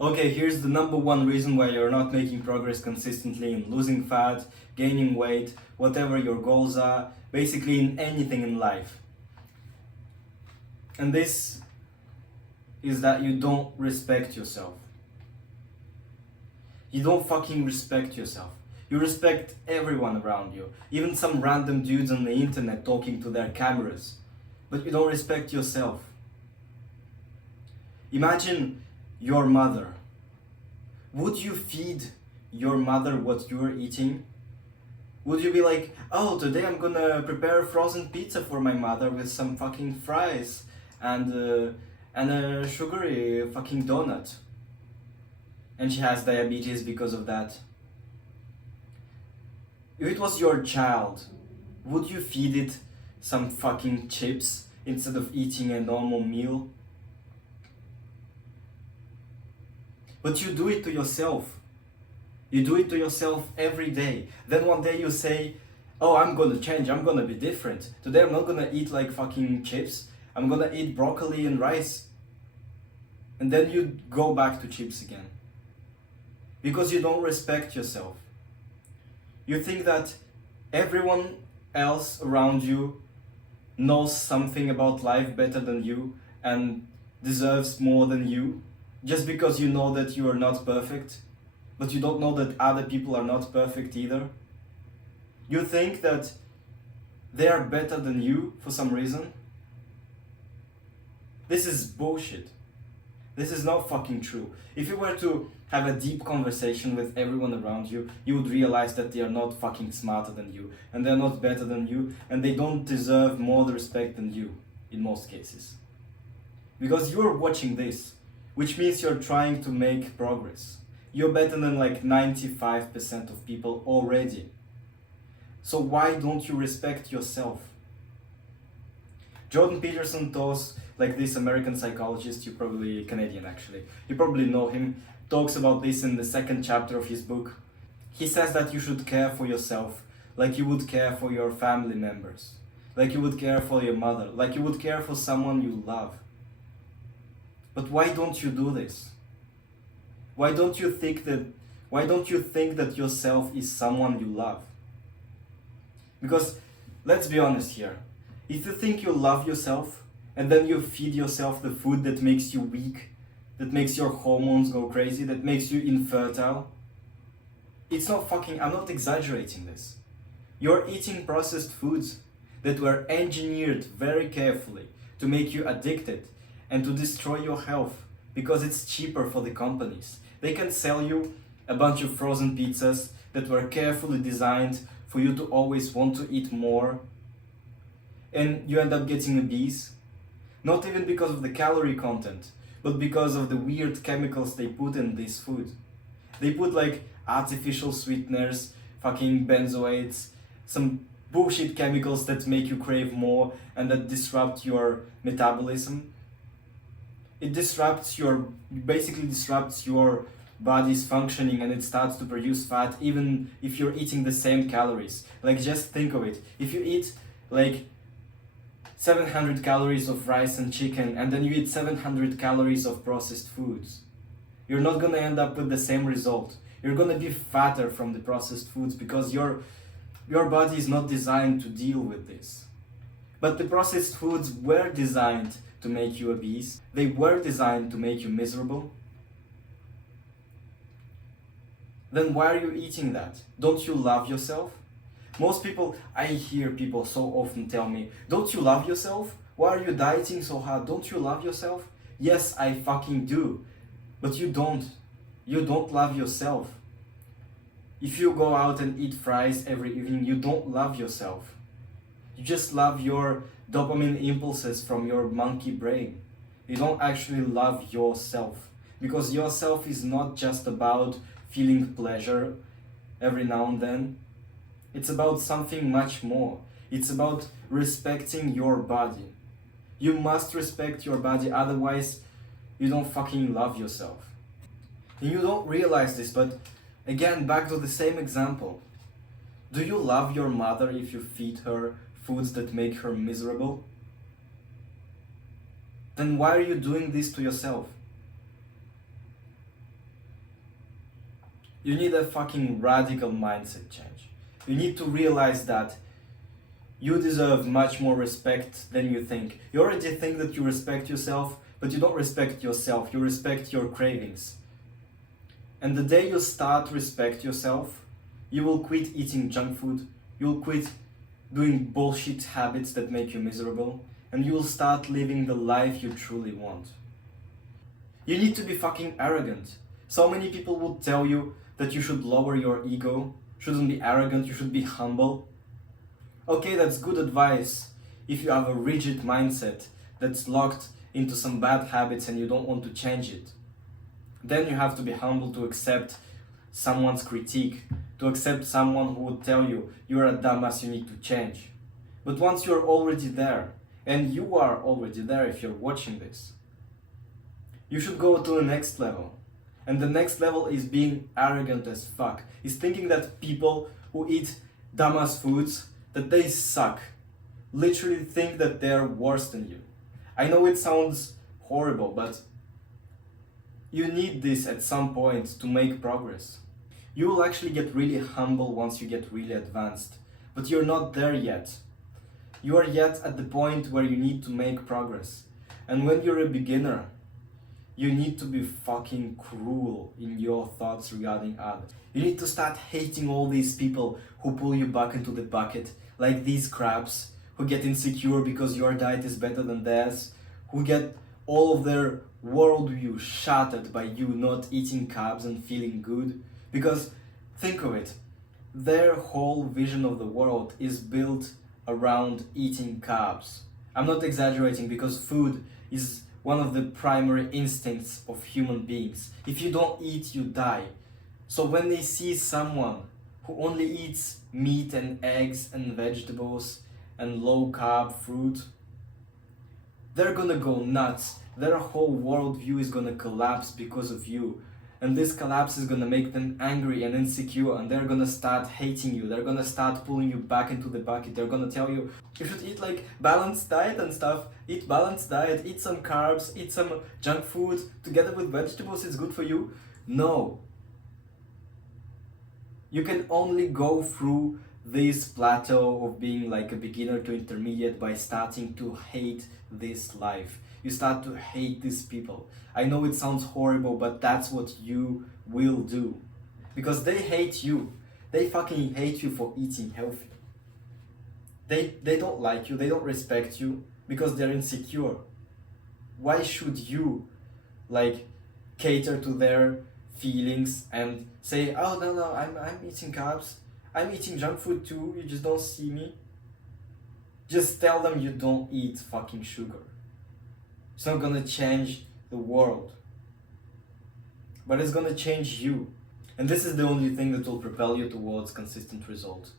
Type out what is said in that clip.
Okay, here's the number one reason why you're not making progress consistently in losing fat, gaining weight, whatever your goals are, basically in anything in life. And this is that you don't respect yourself. You don't fucking respect yourself. You respect everyone around you, even some random dudes on the internet talking to their cameras. But you don't respect yourself. Imagine your mother. Would you feed your mother what you're eating? Would you be like, oh, today I'm gonna prepare a frozen pizza for my mother with some fucking fries and a sugary fucking donut? And she has diabetes because of that. If it was your child, would you feed it some fucking chips instead of eating a normal meal? But you do it to yourself. You do it to yourself every day. Then one day you say, oh, I'm gonna change, I'm gonna be different. Today I'm not gonna eat like fucking chips. I'm gonna eat broccoli and rice. And then you go back to chips again. Because you don't respect yourself. You think that everyone else around you knows something about life better than you and deserves more than you, just because you know that you are not perfect, but you don't know that other people are not perfect either. You think that they are better than you for some reason. This is bullshit. This is not fucking true. If you were to have a deep conversation with everyone around you, you would realize that they are not fucking smarter than you, and they're not better than you, and they don't deserve more respect than you, in most cases. Because you're watching this, which means you're trying to make progress. You're better than like 95% of people already. So why don't you respect yourself? Jordan Peterson talks, like this American psychologist, you probably Canadian actually, you probably know him, talks about this in the second chapter of his book. He says that you should care for yourself like you would care for your family members, like you would care for your mother, like you would care for someone you love. But why don't you do this? Why don't you think that yourself is someone you love? Because let's be honest here. If you think you love yourself and then you feed yourself the food that makes you weak, that makes your hormones go crazy, that makes you infertile, it's not fucking, I'm not exaggerating this. You're eating processed foods that were engineered very carefully to make you addicted and to destroy your health because it's cheaper for the companies. They can sell you a bunch of frozen pizzas that were carefully designed for you to always want to eat more, and you end up getting obese. Not even because of the calorie content, but because of the weird chemicals they put in this food. They put like artificial sweeteners, fucking benzoates, some bullshit chemicals that make you crave more and that disrupt your metabolism. It basically disrupts your body's functioning, and it starts to produce fat even if you're eating the same calories. Like, just think of it. If you eat like 700 calories of rice and chicken and then you eat 700 calories of processed foods, you're not gonna end up with the same result. You're gonna be fatter from the processed foods because your body is not designed to deal with this. But the processed foods were designed to make you obese. They were designed to make you miserable. Then why are you eating that? Don't you love yourself? Most people, I hear people so often tell me, don't you love yourself? Why are you dieting so hard? Don't you love yourself? Yes, I fucking do. But you don't. You don't love yourself. If you go out and eat fries every evening, you don't love yourself. You just love your dopamine impulses from your monkey brain. You don't actually love yourself. Because yourself is not just about feeling pleasure every now and then. It's about something much more. It's about respecting your body. You must respect your body, otherwise you don't fucking love yourself. And you don't realize this, but again, back to the same example. Do you love your mother if you feed her foods that make her miserable? Then why are you doing this to yourself? You need a fucking radical mindset change. You need to realize that you deserve much more respect than you think. You already think that you respect yourself, but you don't respect yourself. You respect your cravings. And the day you start respect yourself, you will quit eating junk food. You'll quit doing bullshit habits that make you miserable. And you will start living the life you truly want. You need to be fucking arrogant. So many people will tell you that you should lower your ego, shouldn't be arrogant, you should be humble. Okay, that's good advice if you have a rigid mindset that's locked into some bad habits and you don't want to change it. Then you have to be humble to accept someone's critique, to accept someone who would tell you, you're a dumbass, you need to change. But once you're already there, and you are already there if you're watching this, you should go to the next level. And the next level is being arrogant as fuck. Is thinking that people who eat dumbass foods, that they suck. Literally think that they're worse than you. I know it sounds horrible, but you need this at some point to make progress. You will actually get really humble once you get really advanced. But you're not there yet. You are yet at the point where you need to make progress. And when you're a beginner, you need to be fucking cruel in your thoughts regarding others. You need to start hating all these people who pull you back into the bucket, like these crabs who get insecure because your diet is better than theirs, who get all of their worldview shattered by you not eating carbs and feeling good. Because think of it, their whole vision of the world is built around eating carbs. I'm not exaggerating, because food is one of the primary instincts of human beings. If you don't eat, you die. So when they see someone who only eats meat and eggs and vegetables and low carb fruit, they're gonna go nuts. Their whole worldview is gonna collapse because of you. And this collapse is gonna make them angry and insecure, and they're gonna start hating you. They're gonna start pulling you back into the bucket. They're gonna tell you, you should eat like balanced diet and stuff. Eat balanced diet, eat some carbs, eat some junk food together with vegetables, it's good for you. No. You can only go through this plateau of being like a beginner to intermediate by starting to hate this life. You start to hate these people. I know it sounds horrible, but that's what you will do. Because they hate you. They fucking hate you for eating healthy. They don't like you, they don't respect you because they're insecure. Why should you like cater to their feelings and say, oh no, I'm eating carbs, I'm eating junk food too, you just don't see me? Just tell them you don't eat fucking sugar. It's not gonna change the world, but it's gonna change you. And this is the only thing that will propel you towards consistent results.